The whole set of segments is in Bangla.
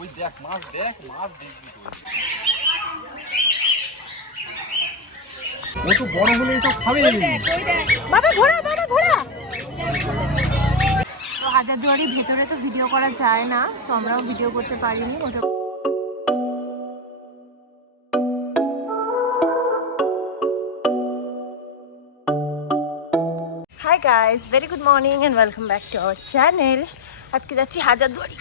ওই দেখ মাছ, দেখ মাছ দেখবি তো। ও তো বড় হলে সব খাবে। বাবা ঘোড়া, বাবা ঘোড়া। তো হাজারদুয়ারির ভেতরে তো ভিডিও করা যায় না, তো আমরাও ভিডিও করতে পারিনি ওটা। Hi guys, very good morning and welcome back to our channel. আজকে যাচ্ছি হাজারদুয়ারি।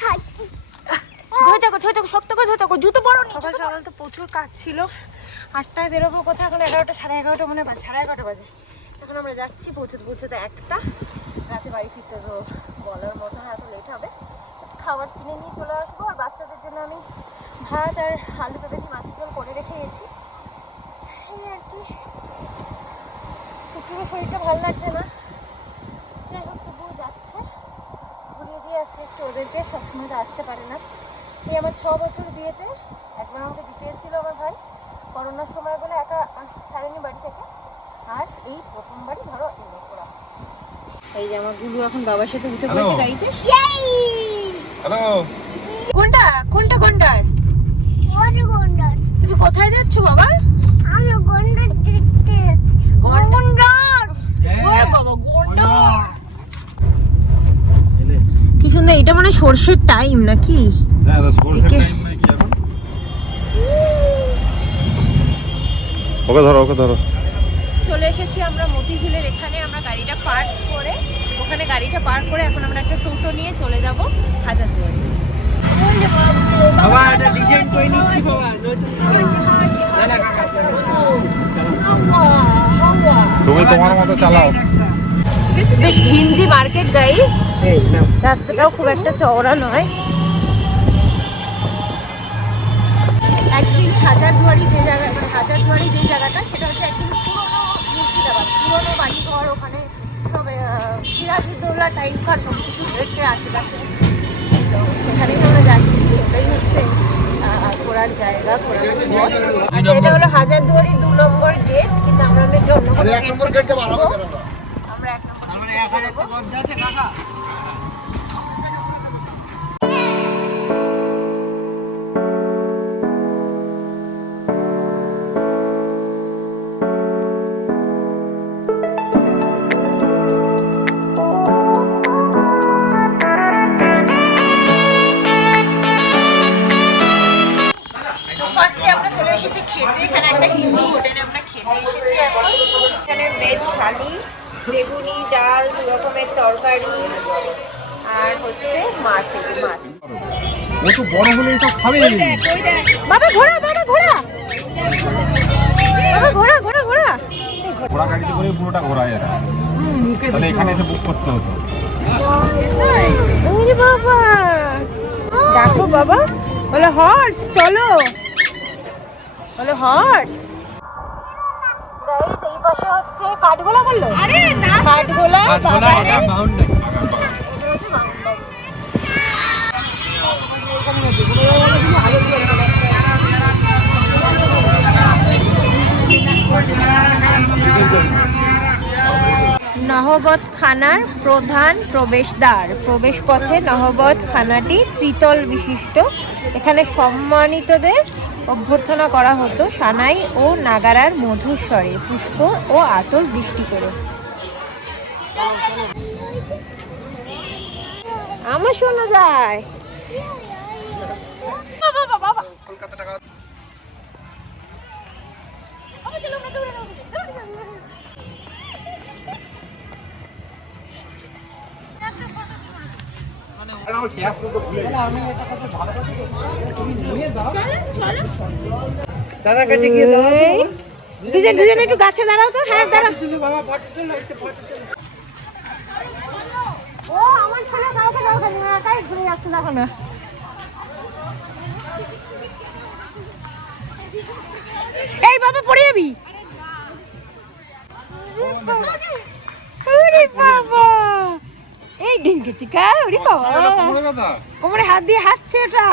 ধরে থাকো, ধরে থাকো, শক্ত করে ধরে থাকো, জুতো পরো নি। সকাল সকাল তো প্রচুর কাজ ছিল, 8টায় বেরোবো কোথায়, এখন 11টা সাড়ে 11টা মনে হয়, সাড়ে 11টা বাজে। এখন আমরা যাচ্ছি, পৌঁছতে পৌঁছতে 1টা, রাতে বাড়ি ফিরতে তো বলার মতো না, এত লেট হবে। খাবার কিনে নিয়ে চলে আসবো। আর বাচ্চাদের জন্য আমি ভাত আর আলু পেঁপে দিয়ে মাছের ঝোল করে রেখে গেছি। এই আর কি, একটু শরীরটা ভালো লাগছে না, যাই হোক তবুও যাচ্ছে, ঘুরিয়ে দিয়ে আছে একটু ওদেরকে, সবসময় তো আসতে পারে না। এই আমার 6 বছর বিয়েতে একবার আমাকে দিতে এসেছিলো আমার ভাই, করোনার সময় বলে একা ছাড়েনি বাড়ি থেকে, আর এই প্রথমবারই ধরো এলো ওরা। এই যে আমার গুলু এখন বাবার সাথে উঠে পড়েছে গাড়িতে। হ্যালো, কোনটা কোনটা গন্ডার? গন্ডার। তুমি কোথায় যাচ্ছ বাবা? আমি গন্ডার দেখতে। গন্ডার, ওরে বাবা গন্ডার কি সুন্দর। এটা মানে সরষের টাইম নাকি? হ্যাঁ এটা সরষের টাইম নাকি এখন। ওকে ধরো, ওকে ধরো। চলে এসেছি আমরা মতিঝিলের এখানে। আমরা গাড়িটা পার্ক করে, ওখানে গাড়িটা পার্ক করে এখন আমরা একটা টোটো নিয়ে চলে যাব হাজারদুয়ারি। বাবা এটা ডিজাইন করে নিচ্ছি বাবা, না কাকা তুমি তোমার মতো চালাও। বেশ ঘিঞ্জি মার্কেট গাইস, রাস্তাটাও খুব একটা চওড়া নয়। অ্যাকচুয়ালি হাজারদুয়ারি যে জায়গা, মানে হাজারদুয়ারি যে জায়গাটা, সেটা হচ্ছে অ্যাকচুয়ালি পুরোনো মুর্শিদাবাদ, পুরোনো বাড়িঘর, ওখানে সব সিরাজউদ্দৌলা টাইপকার সব কিছু রয়েছে আশেপাশে। তো সেখানেই আমরা যাচ্ছি, ওটাই হচ্ছে ঘোরার জায়গা, ঘোরার স্পট। আচ্ছা, এটা হলো হাজারদুয়ারি 2 নম্বর গেট, কিন্তু আমরা অন্য এক নম্বর গেটটা বাড়াবো। আমরা 1 নম্বর, মানে 1000 টা দরজা আছে কাকা। এখানে একটা হিন্দু হোটেলে আমরা খেতে এসেছি এখন। এখানে ভেজ থালি, বেগুনি, ডাল, 2 রকমের তরকারি, আর হচ্ছে মাছ। এই যে মাছ। ও তো বড় হলে সব খাবে। বাবা ঘোড়া, বাবা ঘোড়া, বাবা ঘোড়া, ঘোড়া, ঘোড়া। ঘোড়া গাড়িতে করে পুরোটা ঘোরায় এরা। তাহলে এখানে এসে বুক করতে হতো। ওরে বাবা, দেখো বাবা, বলে হর্স, চলো বলে হর্স। গাইস এই পাশে হচ্ছে কাঠগোলা বললো। আরে না, কাঠগোলা, কাঠগোলা এটা বাউন্ডারি। নহবত খানার প্রধান প্রবেশদ্বার, প্রবেশ পথে নহবত খানাটি ত্রিতল বিশিষ্ট। এখানে সম্মানিতদের অভ্যর্থনা করা হতো সানাই ও নাগারার মধুর স্বরে, পুষ্প ও আতর বৃষ্টি করে। আমার শোনা যায়। দাদার কাছে গিয়ে দাও। দুজন একটু গাছে দাঁড়াও তো। হ্যাঁ দাঁড়াও। বাবা ফটো তোলো, একটা ফটো তোলো। ও আমার ছেলে কাউকে দাও খালি, একাই ঘুরে যাচ্ছে, দেখো না। এই বাবা পড়ে যাবি। ওরে বাবা, এই ডিঙ্কি টিকা, ওরে বাবা, কোমরে হাত দিয়ে হাঁটছে ওটা।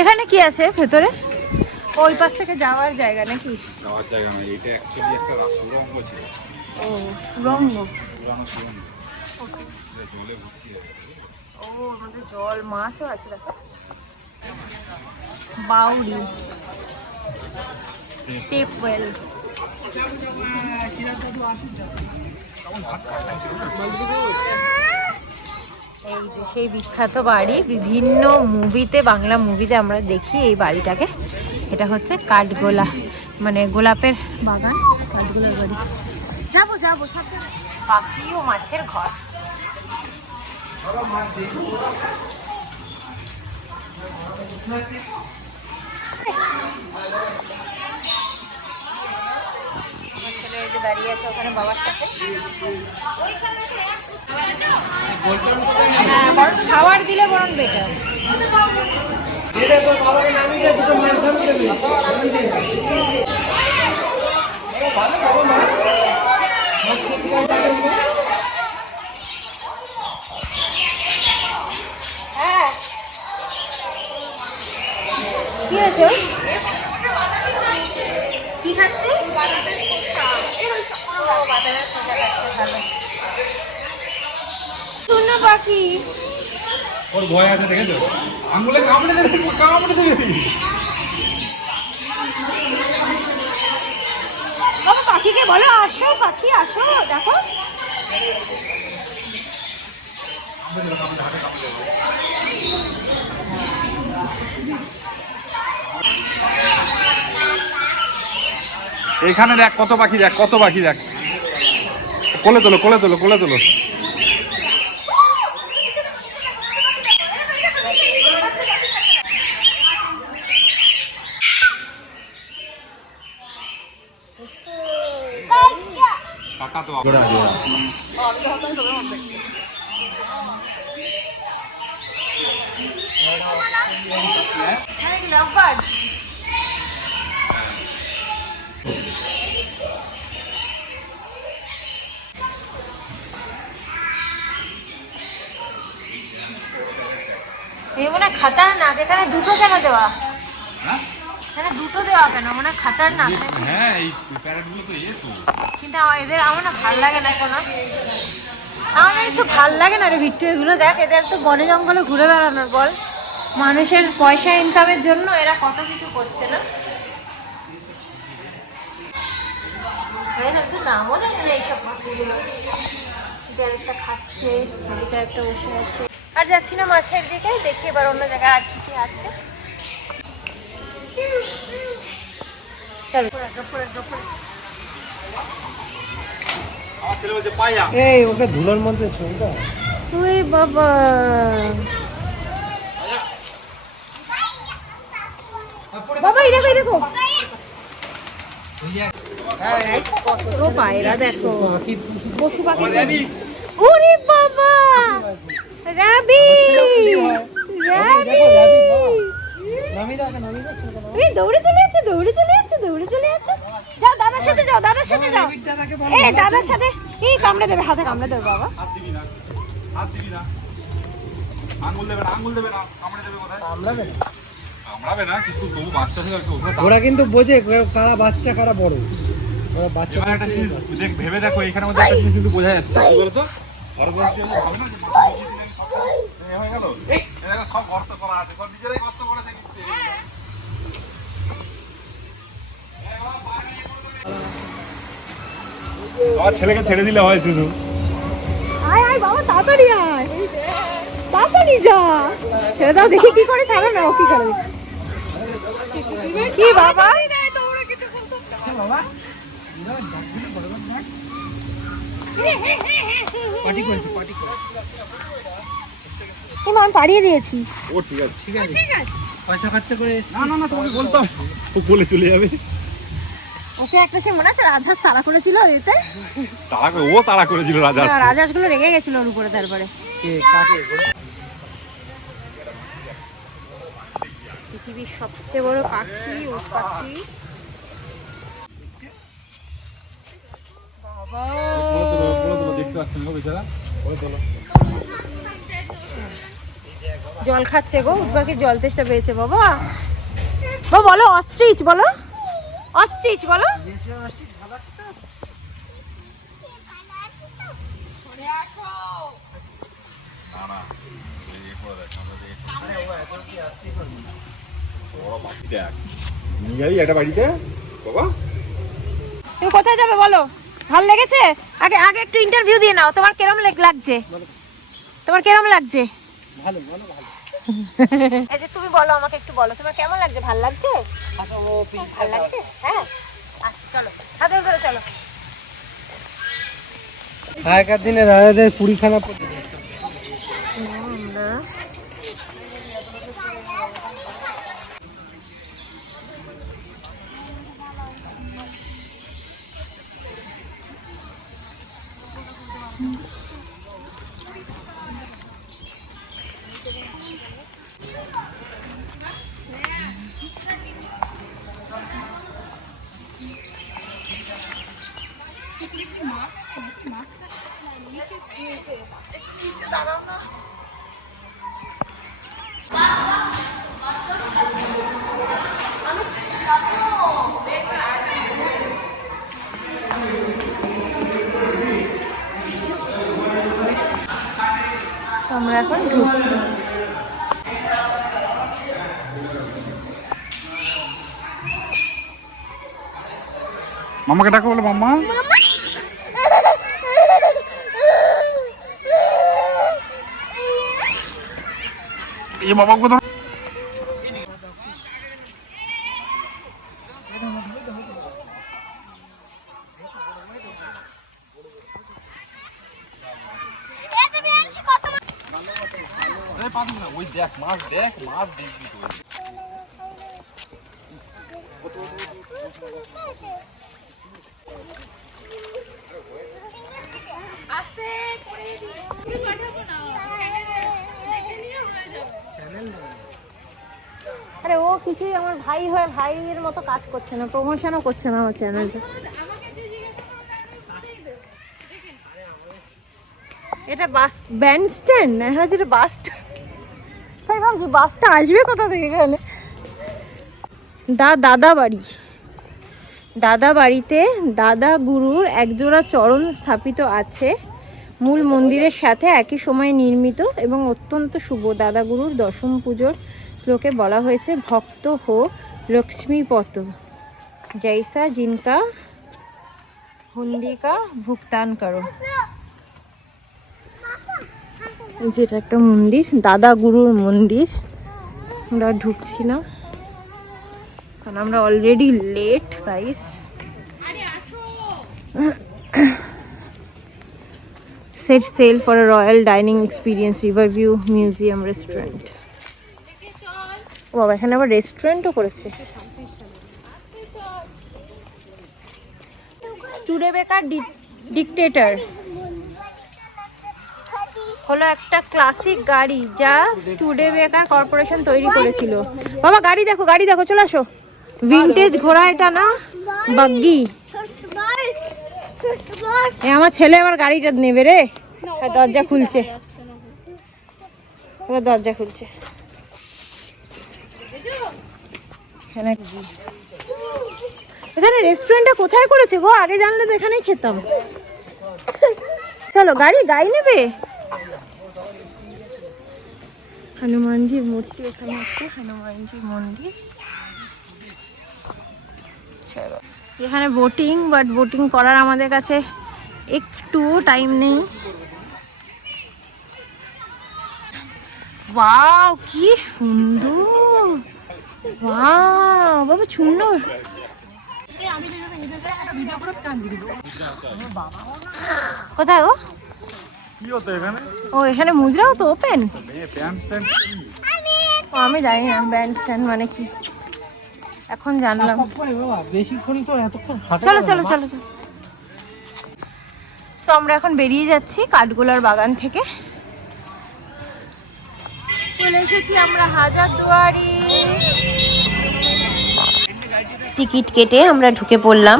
এখানে কি আছে ভেতরে? ওই পাশ থেকে যাওয়ার জায়গা নাকি? যাওয়ার জায়গা না, এটা অ্যাকচুয়ালি একটা সুড়ঙ্গ ছিল। ও সুড়ঙ্গ। পুরানো সুড়ঙ্গ। ও আমাদের জল মাছও আছে দেখো। Bauri step well. এই যে সেই বিখ্যাত বাড়ি, বিভিন্ন মুভিতে, বাংলা মুভিতে আমরা দেখি এই বাড়িটাকে। এটা হচ্ছে কাঠগোলা, মানে গোলাপের বাগান, কাঠগোলার বাড়ি। যাবো যাবো, পাখি ও মাছের ঘর। ছেলে যে দাঁড়িয়ে আছে ওখানে বাবার সাথে। হ্যাঁ, বরং খাবার দিলে বরং বেটার। হ্যাঁ, কি হয়েছে? কি খাচ্ছে? শূন্য পাখি। ওর ভয় আছে দেখেছো, আঙুলে কামড়ে দেবে, কামড়ে দেবে। বাবা পাখিকে বলো আসো, পাখি আসো, দেখো। এখানে দেখ কত পাখি, দেখ কত পাখি, দেখ। কোলে তোলো, কোলে তোলো, কোলে তোলো। কাকা তো এই মনে খাতারনাক। এখানে দুটো কেন দেওয়া? এখানে দুটো দেওয়া কেন? মানে খাতারনাক। হ্যাঁ, এই প্যারেটগুলো তো ইয়ে তো। কিন্তু এদের আমার না ভাল লাগে না কোনো। আমার একটু ভাল লাগে না রে ভিট্টু এগুলো। দেখ এদের তো বনে জঙ্গলে ঘুরে বেড়ানোর বল, মানুষের পয়সা ইনকামের জন্য এরা কত কিছু করছে না। তো নামও জানি না এইসব পাখিগুলো। একটা খাচ্ছে, এটা একটা বসে আছে। আর যাচ্ছি না মাছের দিকে, দেখি এবার অন্য জায়গায় আর কি কি আছে। এই ওকে ধুলোর মধ্যে ছবিটা। ওই বাবা, বাবা এই দেখো, এই দেখো কত পায়রা, দেখো পশু পাখি। ওরে বাবা, রাবি, রাবি এই দৌড়ে চলে যাচ্ছে, দৌড়ে চলে যাচ্ছে, দৌড়ে চলে যাচ্ছে। যাও দাদার সাথে, যাও দাদার সাথে, যাও। এই দাদার সাথে। এই কামড়ে দেবে, হাতে কামড়ে দেবে বাবা। হাত দিবি না, হাত দিবি না, আঙুল দেবে না, আঙুল দেবে না, কামড়ে দেবে কোথায়? কামড়াবে না, কামড়াবে না, কিন্তু তবু বাচ্চা থেকে ওরা কিন্তু বোঝে কারা বাচ্চা কারা বড়। ওরা বাচ্চা। এবার একটা জিনিস দেখ, ভেবে দেখো, এখানে মধ্যে একটা জিনিস কিন্তু বোঝা যাচ্ছে, কি বলতো? ঘরগোষ্ঠী হলো ভালো না, হয়ে গেল। এই দেখো সব গর্ত করা আছে, সব নিজেরাই গর্ত করে দেখছে। আমার ছেলেকে ছেড়ে দিলে হয় শুধু। আয় আয় বাবা, তাড়াতাড়ি আয়, তাড়াতাড়ি যা। ছেড়ে দাও, দেখি কি করে, ছাড়ো না, ও কি করে। কি বাবা, পার্টি করেছে, পার্টি করে। আমি পাড়িয়ে দিয়েছি। ও ঠিক আছে, ঠিক আছে, ঠিক আছে। পয়সা খরচা করে না না না, তোমাকে বলতাম, ও বলে চলে যাবে। ওকে একটা সে মনে আছে রাজহাঁস তাড়া করেছিল এতে। তাড়া করে, ও তাড়া করেছিল রাজহাঁস। রাজহাঁসগুলো রেগে গেছিল ওর উপরে। তারপরে কে কাকে পৃথিবীর সবচেয়ে বড় পাখি, উট পাখি। দেখতে পাচ্ছেন গো বেচারা, জল খাচ্ছে গো, উট পাখির জল তেষ্টা পেয়েছে বাবা। বাবা বলো অস্ট্রিচ, বলো অস্ট্রিচ, বলো। না না এই করে দেখ বড় পাখি দেখ নিয়ে যাবি একটা বাড়িতে বাবা। তুমি কোথায় যাবে বলো? ভালো লেগেছে? আগে আগে একটু ইন্টারভিউ দিয়ে নাও। তোমার কেরম লাগছে? তোমার কেরম লাগছে? ভালো ভালো ভালো। এই যে তুমি বলো, আমাকে একটু বলো তোমার কেমন লাগছে? ভালো লাগছে? ভালো লাগছে? হ্যাঁ আচ্ছা চলো হাতে ধরে চলো। আগেকার দিনে রাজাদের কুড়িখানা আমরা এখন ঢুকছি। মামাকে ডাকো বলে মাম্মা। এই বাবাকে ধর। ওই দেখ মাছ, দেখ মাছ দেখবি তো। আরে ও কিছুই আমার ভাই হয়ে ভাইয়ের মতো কাজ করছে না, প্রমোশনও করছে না আমার চ্যানেলটা। এটা বাস ব্যান্ড স্ট্যান্ড না? হ্যাঁ যেটা বাস তাই ভাবছি বাসটা আসবে কোথা থেকে এখানে। দাদা বাড়ি, দাদা বাড়িতে দাদা গুরুর একজোড়া চরণ স্থাপিত আছে। মূল মন্দিরের সাথে একই সময়ে নির্মিত এবং অত্যন্ত শুভ। দাদা গুরুর দশম পুজোর শ্লোকে বলা হয়েছে ভক্ত হো লক্ষ্মীপত জৈসা জিনকা হুন্দি কা ভুগতান করো। যেটা একটা মন্দির, দাদা গুরুর মন্দির। আমরা ঢুকছি না কারণ আমরা already late guys. Set sail for a royal dining experience, Riverview Museum Restaurant. ও বাবা, এখানে আবার রেস্টুরেন্টও করেছে। স্টুডেবেকার ডিক্টেটর হলো একটা ক্লাসিক গাড়ি যা স্টুডেবেকার কর্পোরেশন তৈরি করেছিল। বাবা গাড়ি দেখো, গাড়ি দেখো, চলে আসো। ভিনটেজ ঘোড়া এটা না, বাগ্গি। আমার ছেলে আমার গাড়িটা নেবে রে। দরজা খুলছে, দরজা খুলছে। এখানে রেস্টুরেন্টটা কোথায় করেছে গো? আগে জানলে তো এখানেই খেতাম। চলো গাড়ি নেবে। হনুমানজির মূর্তি এখানে আছে, হনুমানজির মন্দির। চলো এখানে বোটিং, বাট বোটিং করার আমাদের কাছে একটু টাইম নেই। ওয়াও কি সুন্দর, ওয়াও বাবা সুন্দর। কোথায় গো? কি হতো এখানে? ও এখানে মুজরাও তো ওপেন। ব্যান্ড স্ট্যান্ড আমি জানি না ব্যান্ড স্ট্যান্ড মানে কি, এখন জানলাম। বেশিক্ষণ তো এতক্ষণ চলো চলো চলো চলো। সো আমরা এখন বেরিয়ে যাচ্ছি কাঠগোলার বাগান থেকে। চলে এসেছি আমরা হাজারদুয়ারি। টিকিট কেটে আমরা ঢুকে পড়লাম।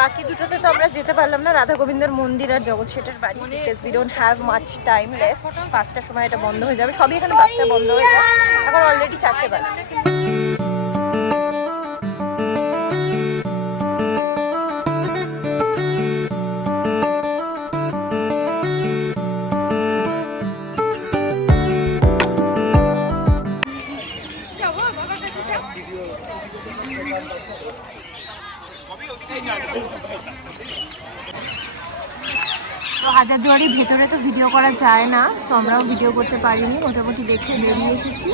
বাকি দুটোতে তো আমরা যেতে পারলাম না, রাধা গোবিন্দের মন্দির আর জগৎ শেঠের বাড়ি। Because we don't have much time left. 5টার সময় এটা বন্ধ হয়ে যাবে, সবই এখানে 5টায় বন্ধ হয়ে যায়। এখন অলরেডি 4টে বাজে। হাজারদুয়ারির ভেতরে তো ভিডিও করা যায় না, সো আমরাও ভিডিও করতে পারিনি, মোটামুটি দেখে বেরিয়ে এসেছি।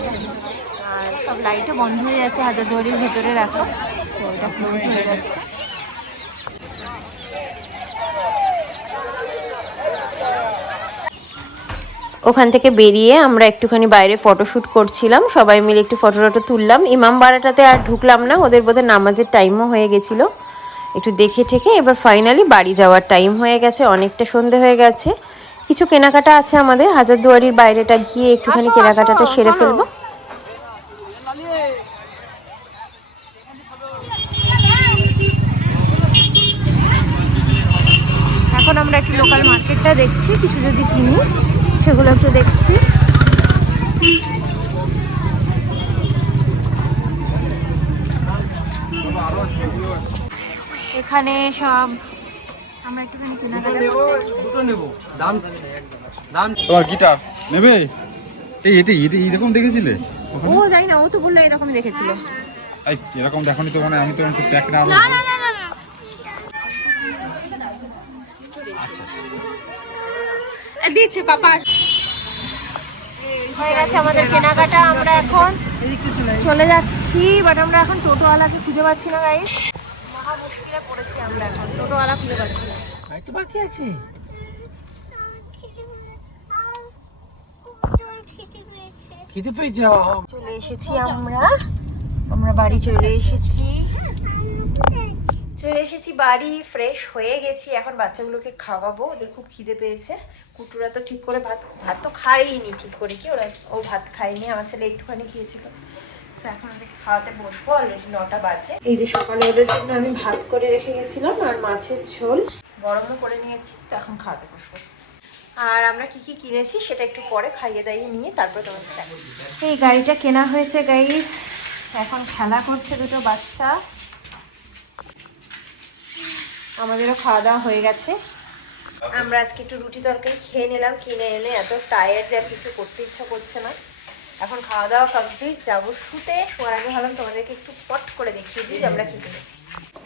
আর সব লাইটও বন্ধ হয়ে যাচ্ছে হাজারদুয়ারির ভেতরে রাখা, তো এটা ক্লোজ হয়ে যাচ্ছে। ওখান থেকে বেরিয়ে আমরা একটুখানি বাইরে ফটোশ্যুট করছিলাম, সবাই মিলে একটু ফটো টটো তুললাম। ইমামবাড়াটাতে আর ঢুকলাম না, ওদের বোধহয় নামাজের টাইমও হয়ে গেছিলো। একটু দেখে ঠেকে এবার ফাইনালি বাড়ি যাওয়ার টাইম হয়ে গেছে, অনেকটা সন্ধে হয়ে গেছে। কিছু কেনাকাটা আছে আমাদের, হাজারদুয়ারির বাইরেটা গিয়ে একটুখানি কেনাকাটাটা সেরে ফেলবো। এখন আমরা একটু লোকাল মার্কেটটা দেখছি, কিছু যদি কিনি সেগুলো একটু দেখছি। এখানে সব আমরা একটুখানি কেনাকাটা তোমার গিটার নেবে? এটা এরকম দেখেছিলে? ও যাই না, ও তো বললো এরকম দেখেছিল। এই এরকম দেখোনি তো, মানে আমি তো প্যাক না দিচ্ছে পাপা। হয়ে গেছে আমাদের কেনাকাটা, আমরা এখন চলে যাচ্ছি, বাট আমরা এখন টোটোওয়ালাকে খুঁজে পাচ্ছি না গাইস, মহা মুশকিলে পড়েছি আমরা এখন, টোটোওয়ালা খুঁজে পাচ্ছি না। তো বাকি আছে। খেতে পেয়েছ? চলে এসেছি আমরা বাড়ি চলে এসেছি বাড়ি, ফ্রেশ হয়ে গেছি। এখন বাচ্চাগুলোকে খাওয়াবো, ওদের খুব খিদে পেয়েছে। কুটুরা তো ঠিক করে ভাত তো খাইনি ঠিক করে, কি ও ভাত খাইনি, আমার ছেলে একটুখানি খেয়েছিল। তো এখন ওদেরকে খাওয়াতে বসবো, অলরেডি 9টা বাজে। এই যে সকালে ওদের জন্য আমি ভাত করে রেখে গেছিলাম আর মাছের ঝোল গরমও করে নিয়েছি, তো এখন খাওয়াতে বসবো। আর আমরা কি কি কিনেছি সেটা একটু পরে খাইয়ে দাইয়ে নিয়ে তারপর তোমাদের দেখাবো। এই গাড়িটা কেনা হয়েছে গাইস, এখন খেলা করছে দুটো বাচ্চা। আমাদেরও খাওয়া দাওয়া হয়ে গেছে, আমরা আজকে একটু রুটি তরকারি খেয়ে নিলাম কিনে এনে, এত টায়ার্ড যে আর কিছু করতে ইচ্ছা করছে না। এখন খাওয়া দাওয়া কমপ্লিট, যাবো শুতে। শোয়ার আগে ভাবলাম তোমাদেরকে একটু পট করে দেখিয়ে দিই যে আমরা কি কিনেছি।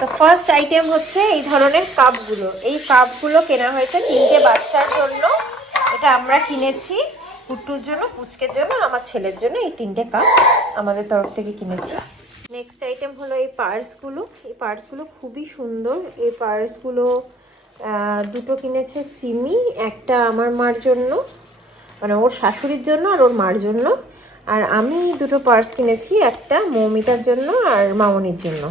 তো ফার্স্ট আইটেম হচ্ছে এই ধরনের কাপগুলো। এই কাপগুলো কেনা হয়েছে 3টে বাচ্চার জন্য। এটা আমরা কিনেছি কুট্টুর জন্য, পুচকের জন্য, আমার ছেলের জন্য। এই 3টে কাপ আমাদের তরফ থেকে কিনেছি। নেক্সট আইটেম হলো এই পার্সগুলো। এই পার্সগুলো খুবই সুন্দর। এই পার্সগুলো দুটো কিনেছে সিমি, একটা আমার মার জন্য, মানে ওর শাশুড়ির জন্য আর ওর মার জন্য। আর আমি দুটো পার্স কিনেছি, একটা মৌমিতার জন্য আর মামনির জন্য।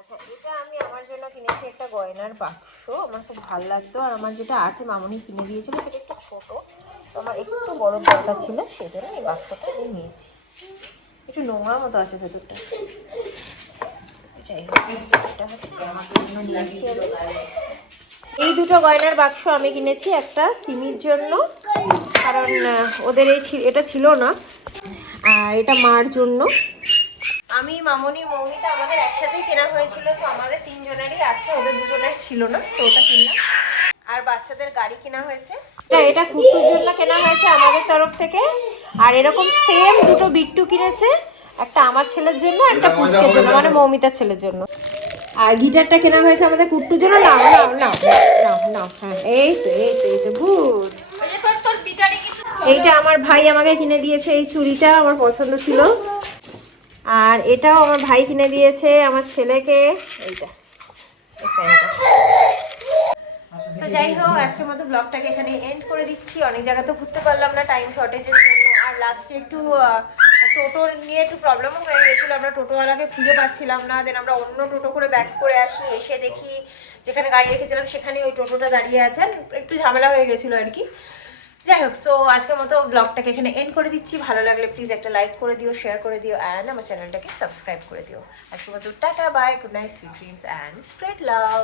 আচ্ছা, এটা আমি আমার জন্য কিনেছি একটা গয়নার বাক্স, আমার খুব ভালো লাগতো। আর আমার যেটা আছে মামনি কিনে দিয়েছিল সেটা একটু ছোট, তো আমার একটু বড় দরকার ছিল, সেই জন্য এই বাক্সটা আমি নিয়েছি। একটু নোংরা মতো আছে ভেতরটা, যাই হোক এটা হচ্ছে আমার জন্য নিয়েছি আমি। এই দুটো গয়নার বাক্স আমি কিনেছি, একটা সিমির জন্য, কারণ ওদের এটা ছিল না, আর এটা মার জন্য। আমি মামনি মৌমিতা আমাদের একসাথেই কেনা হয়েছিল, তো আমাদের 3 জনেরই আছে, ওদের 2 জনের ছিল না, তো ওটা কিনলাম। আর বাচ্চাদের গাড়ি কেনা হয়েছে, এটা কুটুর জন্য কেনা হয়েছে আমাদের তরফ থেকে। আর এরকম সেম দুটো বিট্টু কিনেছে, একটা আমার ছেলের জন্য, একটা পুচকের জন্য, মানে মৌমিতার ছেলের জন্য। আর গিটারটা কেনা হয়েছে আমাদের কুট্টুর জন্য। নাও নাও নাও নাও নাও, হ্যাঁ এই তো গুড। এইটা আমার ভাই আমাকে কিনে দিয়েছে, এই চুড়িটা আমার পছন্দ ছিল। আর এটাও আমার ভাই কিনে দিয়েছে আমার ছেলেকে, এইটা এই প্যান্টটা। সো যাই হোক, আজকের মতো ব্লগটাকে এখানে এন্ড করে দিচ্ছি। অনেক জায়গা তো ঘুরতে পারলাম না টাইম শর্টেজের জন্য। আর লাস্টে একটু টোটো নিয়ে একটু প্রবলেমও হয়ে গেছিলো, আমরা টোটোওয়ালাকে খুঁজে পাচ্ছিলাম না। দেন আমরা অন্য টোটো করে ব্যাক করে আসি, এসে দেখি যেখানে গাড়ি রেখেছিলাম সেখানে ওই টোটোটা দাঁড়িয়ে আছেন, একটু ঝামেলা হয়ে গেছিলো আর কি। যাই হোক, সো আজকের মতো ব্লগটাকে এখানে এন্ড করে দিচ্ছি। ভালো লাগলে প্লিজ একটা লাইক করে দিও, শেয়ার করে দিও, অ্যান্ড আমার চ্যানেলটাকে সাবস্ক্রাইব করে দিও। আজকের মতো tata, bye, good night, sweet dreams and spread love.